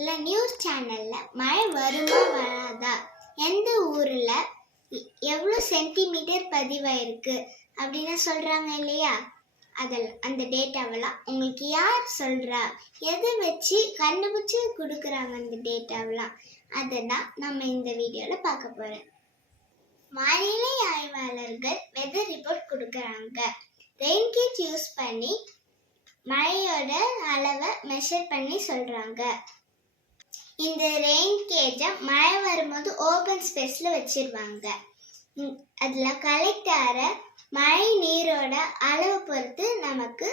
இல்லை நியூஸ் சேனலில் மழை வருமா வராதா? எந்த ஊரில் எவ்வளோ சென்டிமீட்டர் பதிவாயிருக்கு? அப்படின்னு சொல்கிறாங்க இல்லையா? அதில் அந்த டேட்டாவெல்லாம் உங்களுக்கு யார் சொல்கிறா எதை வச்சு கண்டுபிடிச்சி கொடுக்குறாங்க அந்த டேட்டாவெல்லாம் அதை தான் நம்ம இந்த வீடியோவில் பார்க்க போகிறேன் வானிலை ஆய்வாளர்கள் வெதர் ரிப்போர்ட் கொடுக்குறாங்க. ரெயின்கேஜ் யூஸ் பண்ணி மழையோட அளவை மெஷர் பண்ணி சொல்கிறாங்க இந்த ரெயின் கேஜை மழை வரும்போது ஓப்பன் ஸ்பேஸில் வச்சிருவாங்க. அதில் கலெக்ட் ஆகிற மழை நீரோட அளவு பொறுத்து நமக்கு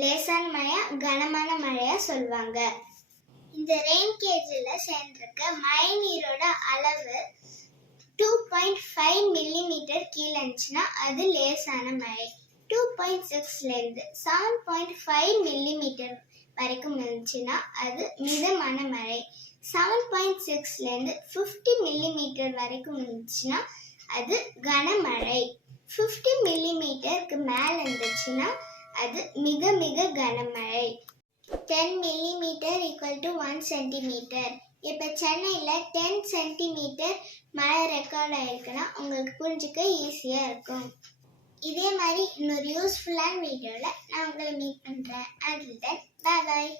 லேசான மழையா கனமான மழையா சொல்லுவாங்க இந்த ரெயின் கேஜில் சேர்ந்திருக்க மழை நீரோட அளவு டூ பாயிண்ட் ஃபைவ் மில்லிமீட்டர் கீழே இருந்துச்சுன்னா அது லேசான மழை. டூ பாயிண்ட் சிக்ஸ்லேருந்து செவன் பாயிண்ட் ஃபைவ் மில்லிமீட்டர் வரைக்கும் இருந்துச்சுன்னா அது மிதமான மழை. செவன் பாயிண்ட் சிக்ஸ்லேருந்து ஃபிஃப்டி மில்லிமீட்டர் வரைக்கும் இருந்துச்சுன்னா அது கனமழை. ஃபிஃப்டி மில்லிமீட்டருக்கு மேலே இருந்துச்சுன்னா அது மிக மிக கனமழை. Ten millimetre equal to one centimetre இப்போ சென்னையில் டென் சென்டிமீட்டர் மழை ரெக்கார்ட் ஆகிருக்குன்னா உங்களுக்கு புரிஞ்சுக்க ஈஸியாக இருக்கும். இதே மாதிரி இன்னொரு யூஸ்ஃபுல்லான வீடியோவில் நான் உங்களை மீட் பண்ணுறேன் அதில் பாய் பாய்